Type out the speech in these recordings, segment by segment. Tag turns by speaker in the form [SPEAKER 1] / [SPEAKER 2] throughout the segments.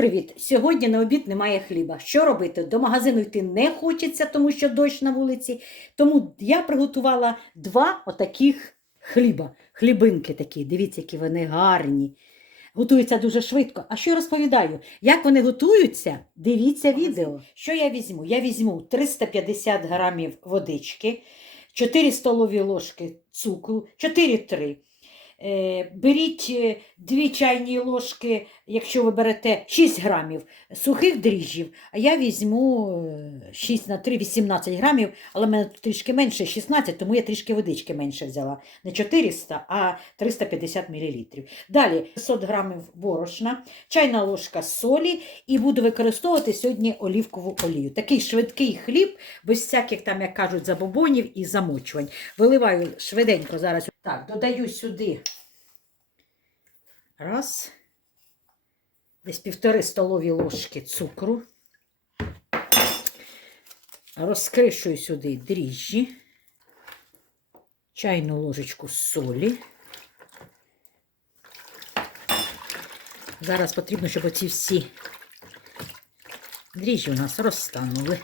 [SPEAKER 1] привіт! Сьогодні на обід немає хліба. Що робити? До магазину йти не хочеться, тому що дощ на вулиці. Тому я приготувала два отаких хліба. Хлібинки такі. Дивіться, які вони гарні. Готуються дуже швидко. А що я розповідаю? Як вони готуються? Дивіться відео. Що я візьму? Я візьму 350 грамів водички, 4 столові ложки цукру, 4-3. Е, Беріть е, дві чайні ложки, якщо ви берете 6 грамів сухих дріжджів, а я візьму е, 6 на 3, 18 грамів, але в мене тут трішки менше 16, тому я трішки водички менше взяла. Не 400, а 350 мл. Далі 500 грамів борошна, чайна ложка солі і буду використовувати сьогодні олівкову олію. Такий швидкий хліб, без всяких там, як кажуть, забобонів і замочувань. Виливаю швиденько зараз. Так, додаю сюди раз, десь півтори столові ложки цукру. Розкришую сюди дріжджі, чайну ложечку солі. Зараз потрібно, щоб оці всі дріжджі у нас розтанули.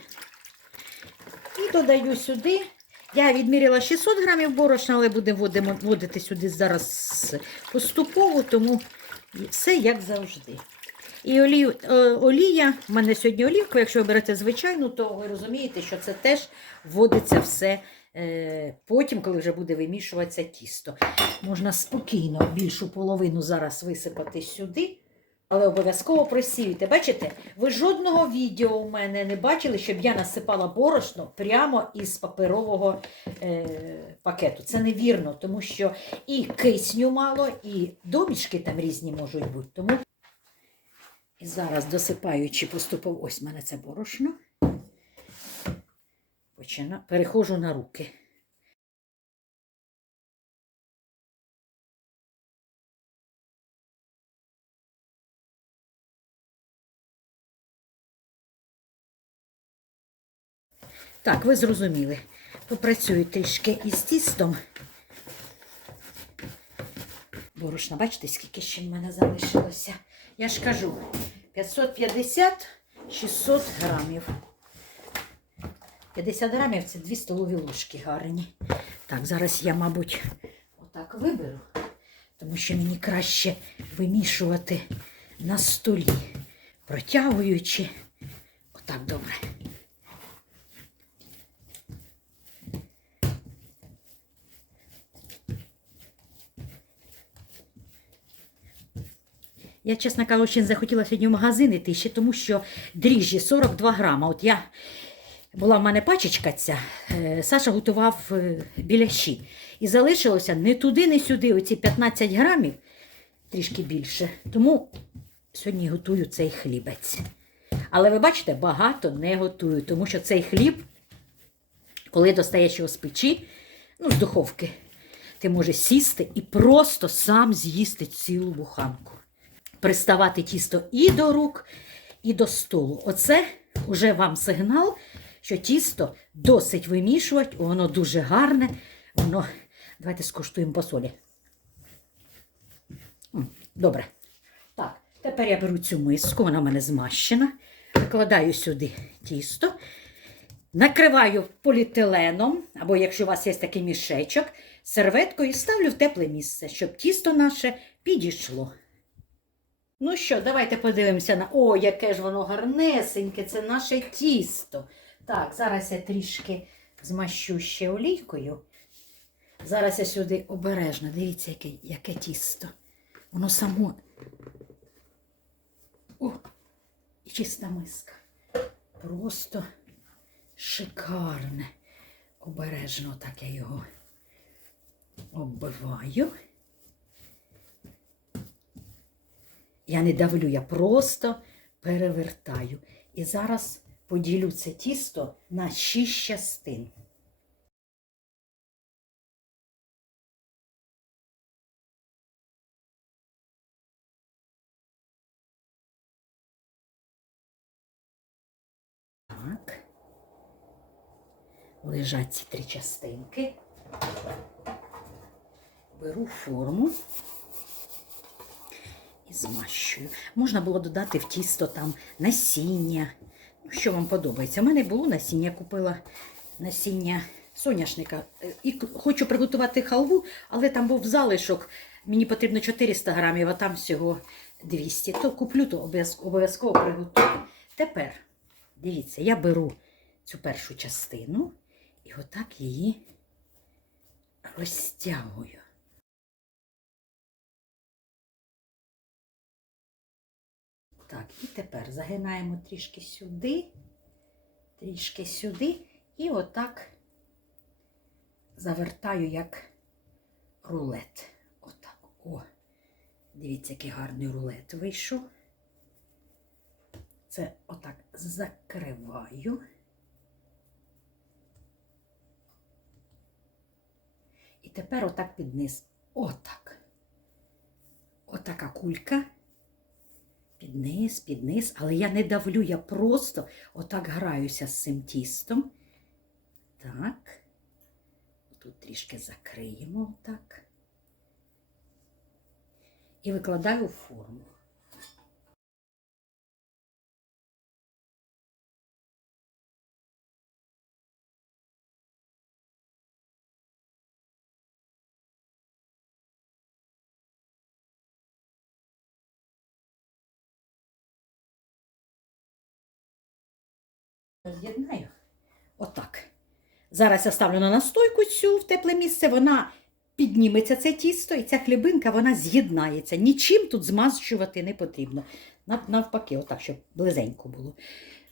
[SPEAKER 1] І додаю сюди. Я відміряла 600 грамів борошна, але вводимо- вводити сюди зараз поступово, тому все як завжди. І олію, е, олія, в мене сьогодні олівка, якщо ви берете звичайну, то ви розумієте, що це теж вводиться все е, потім, коли вже буде вимішуватися тісто. Можна спокійно більшу половину зараз висипати сюди. Але обов'язково просіюйте. Бачите, ви жодного відео у мене не бачили, щоб я насипала борошно прямо із паперового е, пакету. Це невірно, тому що і кисню мало, і домішки там різні можуть бути. Тому і зараз досипаючи поступово, ось в мене це борошно. Почина... Переходжу на руки. Так, ви зрозуміли. Попрацюю трішки із тістом. Борошна, бачите, скільки ще в мене залишилося. Я ж кажу, 550-600 грамів. 50 грамів це 2 столові ложки гарні. Так, зараз я, мабуть, отак виберу, тому що мені краще вимішувати на столі, протягуючи. Отак добре. Я, чесно кажучи, захотіла сьогодні в магазин йти ще тому, що дріжджі 42 грама. От я була в мене пачечка ця, е, Саша готував е, біляші. І залишилося не туди, не сюди, оці 15 грамів, трішки більше. Тому сьогодні готую цей хлібець. Але ви бачите, багато не готую, тому що цей хліб, коли достаєш його з печі, ну, з духовки, ти можеш сісти і просто сам з'їсти цілу буханку приставати тісто і до рук, і до столу. Оце вже вам сигнал, що тісто досить вимішувати, воно дуже гарне. Воно, давайте скуштуємо по солі. Добре. Так, тепер я беру цю миску, вона в мене змащена. Викладаю сюди тісто. Накриваю поліетиленом, або якщо у вас є такий мішечок, серветкою і ставлю в тепле місце, щоб тісто наше підійшло. Ну що, давайте подивимося на. О, яке ж воно гарнесеньке, це наше тісто. Так, зараз я трішки змащу ще олійкою. Зараз я сюди обережно, дивіться, яке, яке тісто. Воно само. О, і чиста миска. Просто шикарне. Обережно так я його оббиваю. Я не давлю, я просто перевертаю. І зараз поділю це тісто на 6 частин. Так. Лежать ці три частинки. Беру форму. І змащую. Можна було додати в тісто там насіння. Ну, що вам подобається? У мене було насіння, купила насіння соняшника. Е, І хочу приготувати халву, але там був залишок. Мені потрібно 400 грамів, а там всього 200. То куплю, то обов'язково приготую. Тепер, дивіться, я беру цю першу частину і отак її розтягую. Так, і тепер загинаємо трішки сюди, трішки сюди, і отак завертаю як рулет. Отак. О, дивіться, який гарний рулет вийшов. Це отак закриваю. І тепер отак під низ. Отак. Отака кулька. Під низ, під але я не давлю, я просто отак граюся з цим тістом. Так. Тут трішки закриємо отак. І викладаю форму. З'єднаю. Отак. Зараз я ставлю на настойку цю в тепле місце, вона підніметься це тісто, і ця хлібинка вона з'єднається. Нічим тут змащувати не потрібно. Навпаки, отак, щоб близенько було.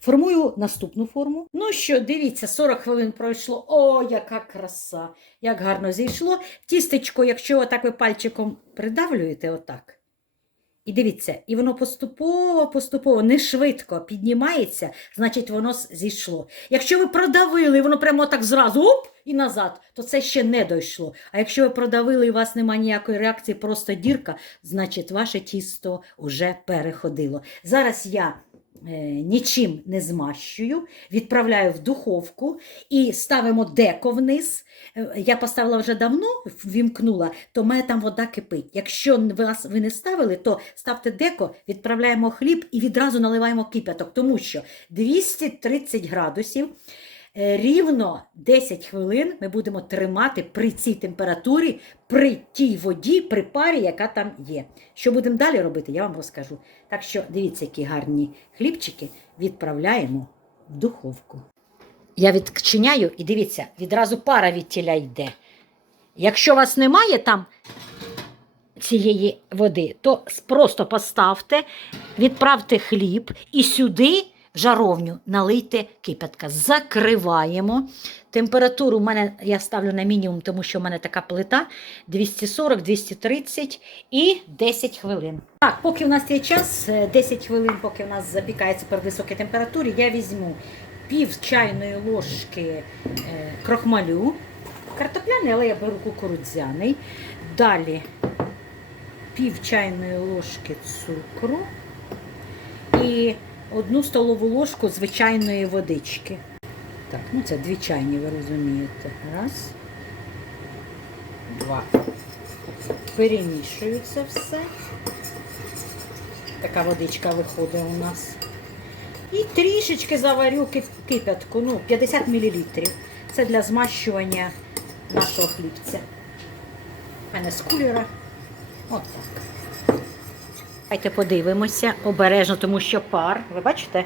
[SPEAKER 1] Формую наступну форму. Ну що, дивіться, 40 хвилин пройшло. О, яка краса! Як гарно зійшло. Тістечко, якщо отак ви пальчиком придавлюєте, отак. І дивіться, і воно поступово, поступово, не швидко піднімається, значить воно зійшло. Якщо ви продавили, воно прямо так зразу оп, і назад, то це ще не дійшло. А якщо ви продавили і у вас немає ніякої реакції, просто дірка, значить ваше тісто вже переходило. Зараз я нічим не змащую, відправляю в духовку і ставимо деко вниз. Е, Я поставила вже давно, вімкнула, то в мене там вода кипить. Якщо вас ви не ставили, то ставте деко, відправляємо хліб і відразу наливаємо кипяток, тому що 230 градусів. Е, Рівно 10 хвилин ми будемо тримати при цій температурі, при тій воді, при парі, яка там є. Що будемо далі робити, я вам розкажу. Так що дивіться, які гарні хлібчики відправляємо в духовку. Я відчиняю і дивіться, відразу пара від тіля йде. Якщо у вас немає там цієї води, то просто поставте, відправте хліб і сюди жаровню налийте кипятка. Закриваємо. Температуру в мене я ставлю на мінімум, тому що в мене така плита 240-230 і 10 хвилин. Так, поки в нас є час, е, 10 хвилин, поки в нас запікається при високій температурі, я візьму пів чайної ложки е, крохмалю. Картопляний, але я беру кукурудзяний. Далі пів чайної ложки цукру і одну столову ложку звичайної водички. Так, ну це дві чайні, ви розумієте. Раз. Два. Перемішую це все. Така водичка виходить у нас. І трішечки заварю кип- кипятку, ну, 50 мл. Це для змащування нашого хлібця. У мене з кулера. От так. Давайте подивимося обережно, тому що пар. Ви бачите?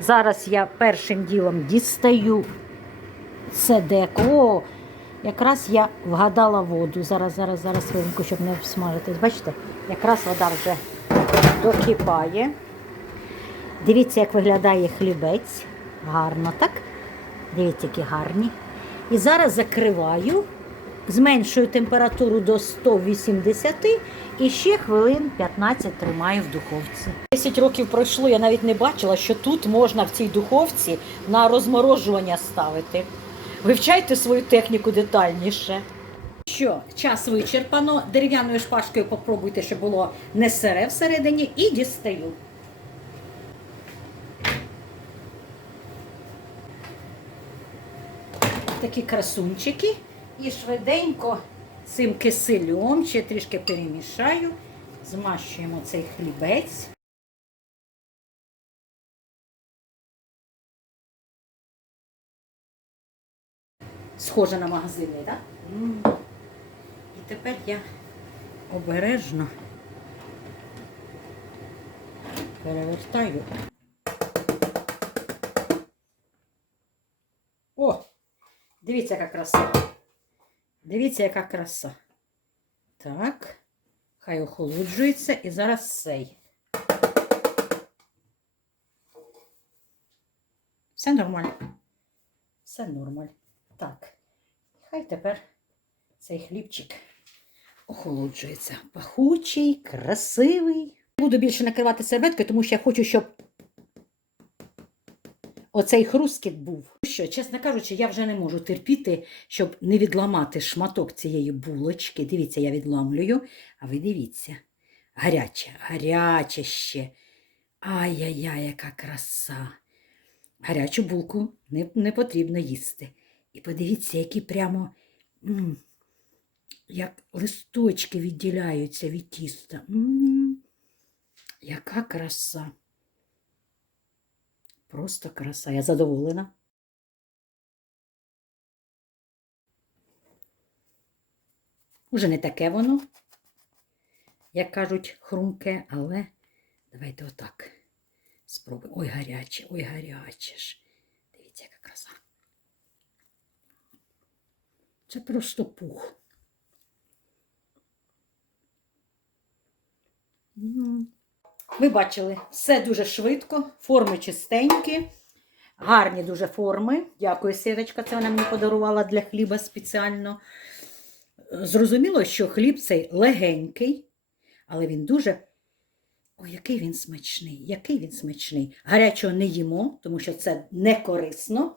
[SPEAKER 1] Зараз я першим ділом дістаю це деко. О, якраз я вгадала воду. Зараз, зараз, зараз хвилинку, щоб не всмажитись. Бачите? Якраз вода вже докипає. Дивіться, як виглядає хлібець. Гарно, так? Дивіться, які гарні. І зараз закриваю, зменшую температуру до 180 і ще хвилин 15 тримаю в духовці. 10 років пройшло, я навіть не бачила, що тут можна в цій духовці на розморожування ставити. Вивчайте свою техніку детальніше. Що, час вичерпано. Дерев'яною шпажкою попробуйте, щоб було не сире всередині, і дістаю. Такі красунчики. І швиденько цим кисельом ще трішки перемішаю. Змащуємо цей хлібець. Схоже на магазинний, так? І тепер я обережно перевертаю. О! Дивіться, яка краса. Дивіться, яка краса. Так. Хай охолоджується і зараз цей. Все нормально. Все нормально. Так. Хай тепер цей хлібчик охолоджується. Пахучий, красивий. Буду більше накривати серветкою, тому що я хочу, щоб оцей хрускіт був. Ну Що, чесно кажучи, я вже не можу терпіти, щоб не відламати шматок цієї булочки. Дивіться, я відламлюю, а ви дивіться. Гаряче, гаряче ще. Ай-яй-яй, яка краса. Гарячу булку не, не потрібно їсти. І подивіться, які прямо м, як листочки відділяються від тіста. М, яка краса. Просто краса. Я задоволена. Уже не таке воно, як кажуть, хрумке, але давайте отак спробуємо. Ой, гаряче, ой, гаряче ж. Дивіться, яка краса. Це просто пух. М. Ви бачили, все дуже швидко, форми чистенькі, гарні дуже форми. Дякую, Сирочка, це вона мені подарувала для хліба спеціально. Зрозуміло, що хліб цей легенький, але він дуже. Ой, який він смачний, який він смачний. Гарячого не їмо, тому що це не корисно.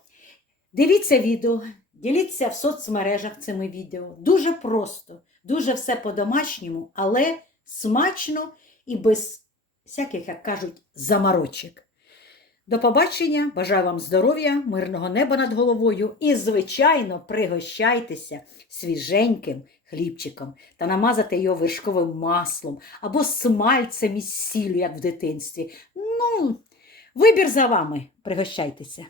[SPEAKER 1] Дивіться відео, діліться в соцмережах цими відео. Дуже просто, дуже все по-домашньому, але смачно і без всяких, як кажуть, заморочок. До побачення, бажаю вам здоров'я, мирного неба над головою і, звичайно, пригощайтеся свіженьким хлібчиком та намазати його вершковим маслом або смальцем із сіллю, як в дитинстві. Ну, вибір за вами, пригощайтеся.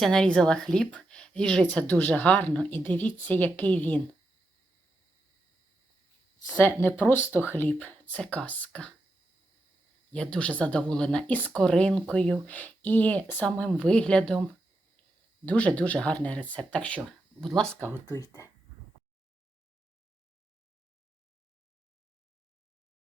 [SPEAKER 1] Я нарізала хліб, ріжеться дуже гарно і дивіться, який він. Це не просто хліб, це казка. Я дуже задоволена і скоринкою, і самим виглядом. Дуже-дуже гарний рецепт. Так що, будь ласка, готуйте.